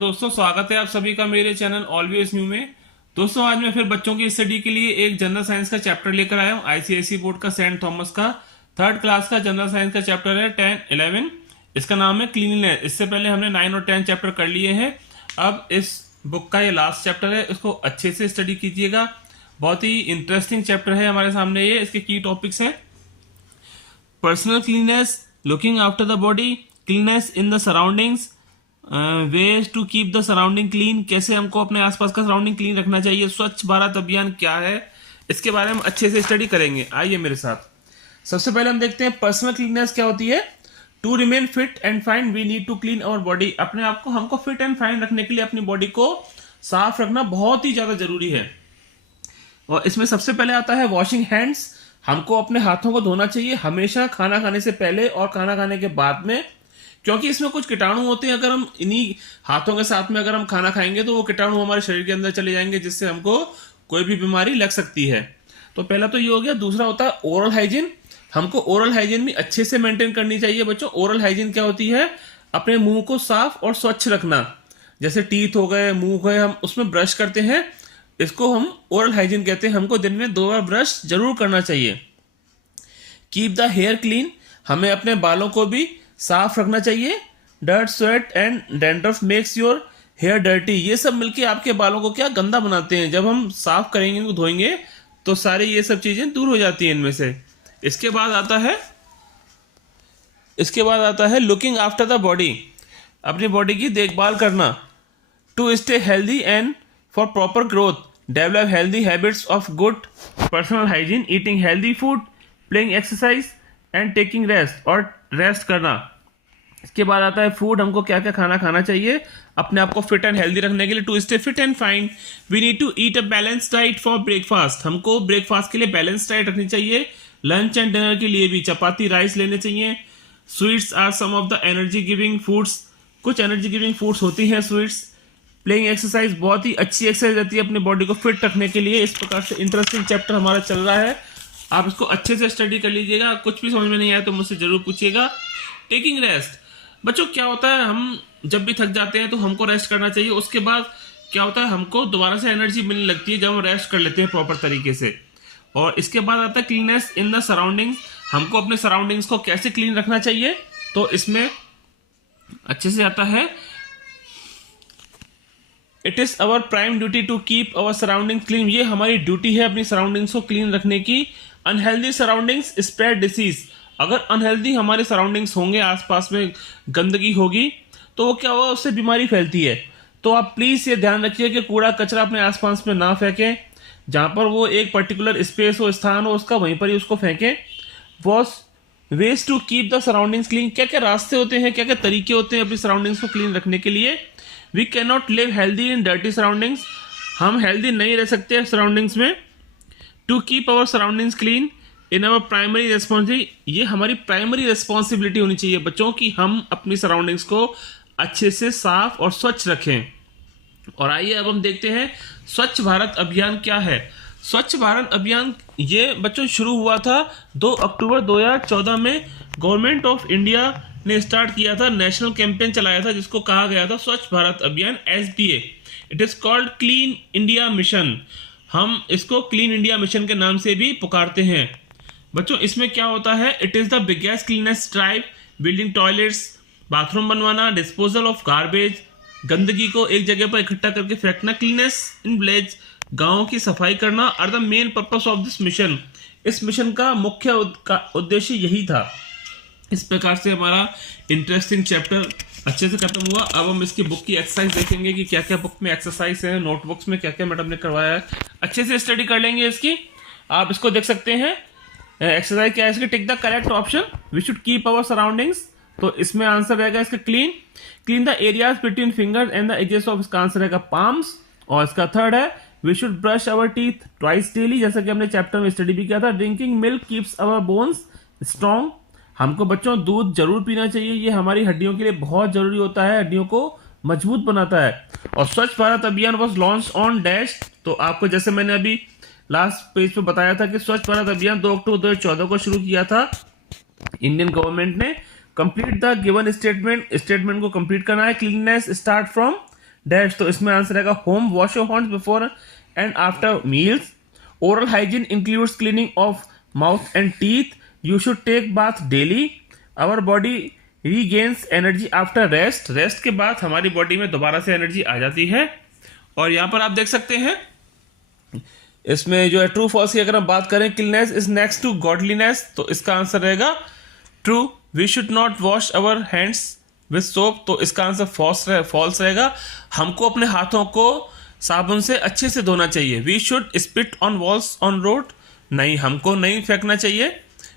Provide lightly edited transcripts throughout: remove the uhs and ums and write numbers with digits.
दोस्तों स्वागत है आप सभी का मेरे चैनल ऑलवेज न्यू में। दोस्तों आज मैं फिर बच्चों की स्टडी के लिए एक जनरल साइंस का चैप्टर लेकर आया हूँ। आईसीएसई बोर्ड का सेंट थॉमस का थर्ड क्लास का जनरल साइंस का चैप्टर है 10-11। इसका नाम है क्लीनलीनेस। इससे पहले हमने 9 और 10 चैप्टर कर लिए हैं। अब इस बुक का ये लास्ट चैप्टर है, इसको अच्छे से स्टडी कीजिएगा। बहुत ही इंटरेस्टिंग चैप्टर है हमारे सामने। ये इसके की टॉपिक्स हैं personal cleanliness, looking after the body, cleanliness in the surroundings, ways to keep the surrounding clean, कैसे हमको अपने आसपास का सराउंडिंग क्लीन रखना चाहिए, स्वच्छ भारत अभियान क्या है, इसके बारे में अच्छे से स्टडी करेंगे। आइए मेरे साथ। सबसे पहले हम देखते हैं पर्सनल क्लीननेस क्या होती है। To remain fit and fine we need to clean our body. अपने आप को हमको फिट एंड फाइन रखने के लिए अपनी बॉडी को साफ रखना बहुत ही ज्यादा जरूरी है। और इसमें सबसे पहले आता है वॉशिंग हैंड्स। हमको अपने हाथों को धोना चाहिए हमेशा, खाना खाने से पहले और खाना खाने के बाद में, क्योंकि इसमें कुछ कीटाणु होते हैं। अगर हम इन्हीं हाथों के साथ में अगर हम खाना खाएंगे तो वो कीटाणु हमारे शरीर के अंदर चले जाएंगे, जिससे हमको कोई भी बीमारी लग सकती है। तो पहला तो ये हो गया। दूसरा होता है ओरल हाइजीन। हमको ओरल हाइजीन भी अच्छे से मेंटेन करनी चाहिए बच्चों। ओरल हाइजीन क्या होती है? अपने मुंह को साफ और स्वच्छ रखना। जैसे टीथ हो गए, मुंह गए, हम उसमें ब्रश करते हैं, इसको हम ओरल हाइजीन कहते हैं। हमको दिन में 2 बार ब्रश जरूर करना चाहिए। Keep the hair clean. हमें अपने बालों को भी साफ रखना चाहिए। Dirt, sweat and dandruff makes your hair dirty. ये सब मिलके आपके बालों को क्या गंदा बनाते हैं। जब हम साफ करेंगे, इनको धोएंगे, तो सारी ये सब चीजें दूर हो जाती हैं इनमें से। इसके बाद आता है लुकिंग आफ्टर द बॉडी। अपनी बॉडी की देखभाल करना। To stay healthy and for proper growth develop healthy habits of good personal hygiene, eating healthy food, playing exercise and taking rest, और रेस्ट करना। इसके बाद आता है फूड। हमको क्या क्या खाना खाना चाहिए अपने आप को फिट एंड हेल्दी रखने के लिए। To stay fit and fine we need to eat a balance diet for breakfast. हमको ब्रेकफास्ट के लिए बैलेंस डाइट रखनी चाहिए। लंच एंड डिनर के लिए भी चपाती, राइस लेने चाहिए। Sweets are some of the energy giving foods. कुछ एनर्जी गिविंग फूड्स होती हैं स्वीट्स। प्लेइंग एक्सरसाइज, बहुत ही अच्छी एक्सरसाइज रहती है अपनी बॉडी को फिट रखने के लिए। इस प्रकार से इंटरेस्टिंग चैप्टर हमारा चल रहा है। आप इसको अच्छे से स्टडी कर लीजिएगा। कुछ भी समझ में नहीं आया तो मुझसे जरूर पूछिएगा। Taking rest. बच्चों क्या होता है, हम जब भी थक जाते हैं तो हमको रेस्ट करना चाहिए। उसके बाद क्या होता है, हमको दोबारा से एनर्जी मिलने लगती है जब हम रेस्ट कर लेते हैं प्रॉपर तरीके से। और इसके बाद आता है क्लीननेस इन द सराउंडिंग्स। हमको अपने सराउंडिंग्स को कैसे क्लीन रखना चाहिए, तो इसमें अच्छे से आता है it is our prime duty to keep our surrounding clean. ये हमारी ड्यूटी है अपनी सराउंडिंग्स को क्लीन रखने की। Unhealthy surroundings spread disease. अगर अनहेल्दी हमारे सराउंडिंग्स होंगे, आसपास में गंदगी होगी, तो वो क्या होगा, उससे बीमारी फैलती है। तो आप प्लीज ये ध्यान रखिए कि कूड़ा कचरा अपने आसपास में ना फेंकें। जहां पर वो एक पर्टिकुलर स्पेस हो, स्थान हो उसका, वहीं पर ही उसको फेंकें। Wash ways to keep the surroundings clean. क्या क्या रास्ते होते हैं, क्या क्या तरीके होते हैं अपनी सराउंडिंग्स को क्लीन रखने के लिए। We can not live healthy in dirty surroundings. हम हेल्दी नहीं रह सकते सराउंडिंग्स में। To keep our surroundings clean in our primary responsibility. ये हमारी प्राइमरी रिस्पॉन्सिबिलिटी होनी चाहिए बच्चों की, हम अपनी सराउंडिंग्स को अच्छे से साफ और स्वच्छ रखें। और आइए अब हम देखते हैं स्वच्छ भारत अभियान क्या है। स्वच्छ भारत अभियान ये बच्चों शुरू हुआ था 2 अक्टूबर 2014 में। गवर्नमेंट ऑफ इंडिया ने स्टार्ट किया था, नेशनल कैंपेन चलाया था, जिसको कहा गया था स्वच्छ भारत अभियान, SBA। It is called clean India mission. हम इसको क्लीन इंडिया मिशन के नाम से भी पुकारते हैं। बच्चों इसमें क्या होता है, it is the biggest cleanest drive, building toilets, bathroom बनवाना, डिस्पोजल ऑफ गार्बेज, गंदगी को एक जगह पर इकट्ठा करके फेंकना, क्लीनेस इन विलेज, गाँव की सफाई करना, are the main purpose of this mission. इस मिशन का मुख्य उद्देश्य यही था। इस प्रकार से हमारा इंटरेस्टिंग चैप्टर अच्छे से खत्म हुआ। अब हम इसकी बुक की एक्सरसाइज देखेंगे कि क्या क्या बुक में एक्सरसाइज है, नोटबुक्स में क्या क्या मैडम ने करवाया है। अच्छे से स्टडी कर लेंगे इसकी। आप इसको देख सकते हैं। एक्सरसाइज क्या है इसकी, tick the correct option, we should keep our surroundings. तो इसमें आंसर रहेगा इसका clean the areas between fingers and the edges of. इसका आंसर रहेगा पाम्स। और इसका थर्ड है we should brush our teeth twice daily, जैसा कि हमने चैप्टर में स्टडी भी किया था। Drinking milk keeps our bones strong. हमको बच्चों दूध जरूर पीना चाहिए, ये हमारी हड्डियों के लिए बहुत जरूरी होता है, हड्डियों को मजबूत बनाता है। और स्वच्छ भारत अभियान वॉज लॉन्च ऑन डैश। तो आपको जैसे मैंने अभी लास्ट पेज पे बताया था कि स्वच्छ भारत अभियान 2 अक्टूबर 2014 को शुरू किया था इंडियन गवर्नमेंट ने। कंप्लीट द गिवन स्टेटमेंट को कंप्लीट करना है। क्लीननेस स्टार्ट फ्रॉम डैश, तो इसमें आंसर रहेगा home, wash your hands before and after meals, oral hygiene includes cleaning of mouth and teeth, you should take bath daily, our body regains energy after rest, rest के बाद हमारी body में दोबारा से energy आ जाती है। और यहाँ पर आप देख सकते हैं इसमें जो है ट्रू फॉल्स की अगर हम बात करें, cleanliness is next to godliness, तो इसका आंसर रहेगा true. We should not wash our hands with soap, तो इसका आंसर फॉल्स रहेगा। हमको अपने हाथों को साबुन से अच्छे से धोना चाहिए। We should spit on walls on road, नहीं, हमको नहीं फेंकना चाहिए।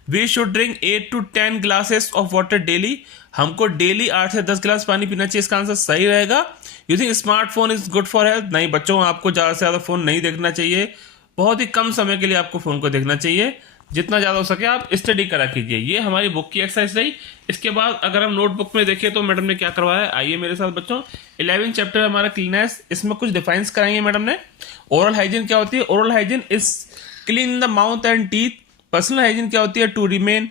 We should drink 8 to 10 glasses of water daily, हमको डेली 8 से 10 गिलास पानी पीना चाहिए, इसका आंसर सही रहेगा। Using smartphone is good for health, नहीं बच्चों, आपको ज़्यादा से ज़्यादा फ़ोन नहीं देखना चाहिए, बहुत ही कम समय के लिए आपको फ़ोन को देखना चाहिए, जितना ज़्यादा हो सके आप स्टडी करा कीजिए। ये हमारी बुक की एक्सरसाइज रही। इसके बाद अगर हम नोटबुक में देखें तो मैडम ने क्या करवाया है, आइए मेरे साथ बच्चों। 11 चैप्टर हमारा क्लीननेस, इसमें कुछ डिफाइंस कराई है मैडम ने। ओरल हाइजीन क्या होती है, oral hygiene is clean the mouth and teeth. Personal hygiene क्या होती है, to remain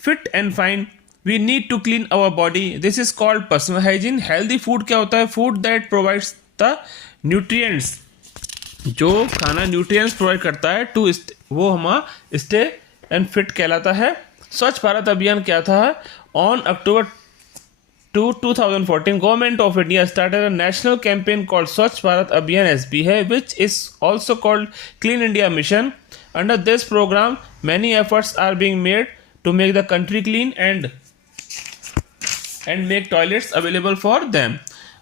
fit and fine, we need to clean our body, this is called personal hygiene. Healthy food क्या होता है, food that provides the nutrients, जो खाना nutrients provide करता है टू वो हमारा स्टे एंड फिट कहलाता है। स्वच्छ भारत अभियान क्या था, on October 2, 2014 government of India started a national campaign called Swachh Bharat Abhiyan SB है, which is also called clean India mission. Under this programme many efforts are being made to make the country clean and make toilets available for them.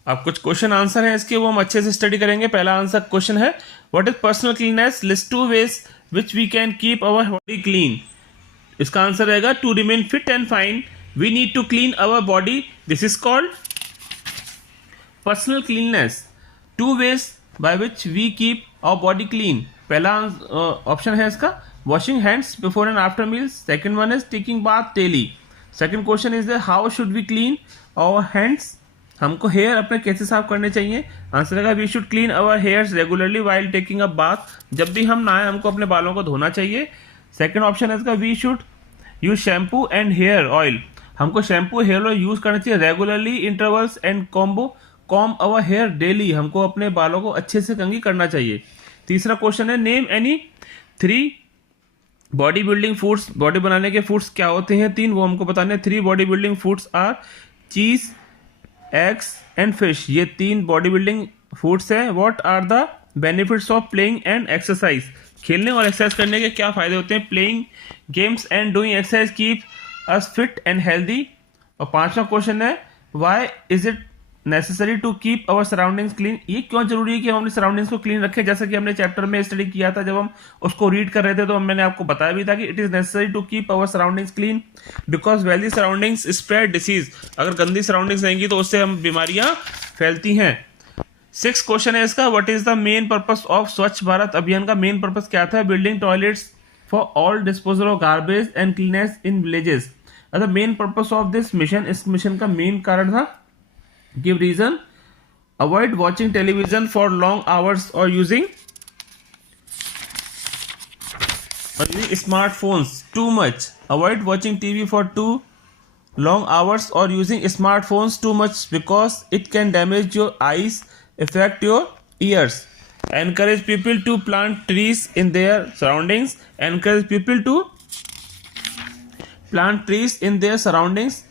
अब कुछ question answer है इसके, वो हम अच्छे से study करेंगे। पहला आंसर क्वेश्चन है, what is personal cleanliness, list 2 ways which we can keep our body clean. इसका आंसर रहेगा to remain fit and fine, we need to clean our body, this is called personal cleanliness. 2 ways by which we keep our body clean, पहला option है इसका washing hands before and after meals, second one is taking bath daily. Second question is how should we clean our hands, हमको hair अपने कैसे साफ करने चाहिए, answer रहेगा we should clean our hairs regularly while taking a bath, जब भी हम नहाए हमको अपने बालों को धोना चाहिए। सेकंड ऑप्शन है इसका we should use shampoo and hair oil, हमको शैम्पू हेयर ऑयल यूज करना चाहिए regularly, intervals and comb our hair daily, हमको अपने बालों को अच्छे से कंघी करना चाहिए। तीसरा क्वेश्चन है name any 3 body building foods, body बनाने के फूड्स क्या होते हैं 3, वो हमको बताने हैं। 3 body building foods are cheese, eggs and fish, ये 3 बॉडी बिल्डिंग फूड्स हैं। What are the benefits of playing and exercise, खेलने और एक्सरसाइज करने के क्या फायदे होते हैं। Playing games and doing exercise keep us fit and healthy. और पांचवा क्वेश्चन है why is it necessary to keep our surroundings clean, ये क्यों जरूरी है कि हम अपने सराउंडिंग्स को क्लीन रखें। जैसा कि हमने चैप्टर में स्टडी किया था, जब हम उसको रीड कर रहे थे तो मैंने आपको बताया भी था कि it is necessary to keep our surroundings clean because wealthy surroundings spread disease, अगर गंदी सराउंडिंग्स रहेंगी तो उससे हम बीमारियां फैलती हैं। 6 क्वेश्चन है इसका, what is the main purpose of Swachh Bharat Abhiyan, का मेन पर्पस क्या था, building toilets for all disposal of garbage and cleanliness in villages. अच्छा, main purpose of this mission, इस मिशन का मेन कारण था give reason, avoid watching television for long hours or using smartphones too much, avoid watching TV for too long hours or using smartphones too much because it can damage your eyes, affect your ears. Encourage people to plant trees in their surroundings, encourage people to plant trees in their surroundings,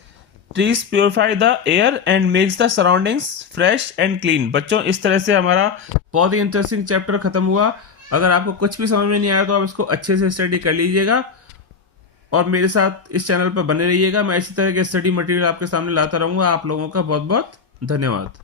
trees purify the air and makes the surroundings fresh and clean. बच्चों, इस तरह से हमारा बहुत ही interesting chapter खत्म हुआ। अगर आपको कुछ भी समझ में नहीं आया तो आप इसको अच्छे से स्टडी कर लीजिएगा और मेरे साथ इस चैनल पर बने रहिएगा। मैं इसी तरह के स्टडी मटेरियल आपके सामने लाता रहूंगा। आप लोगों का बहुत बहुत धन्यवाद।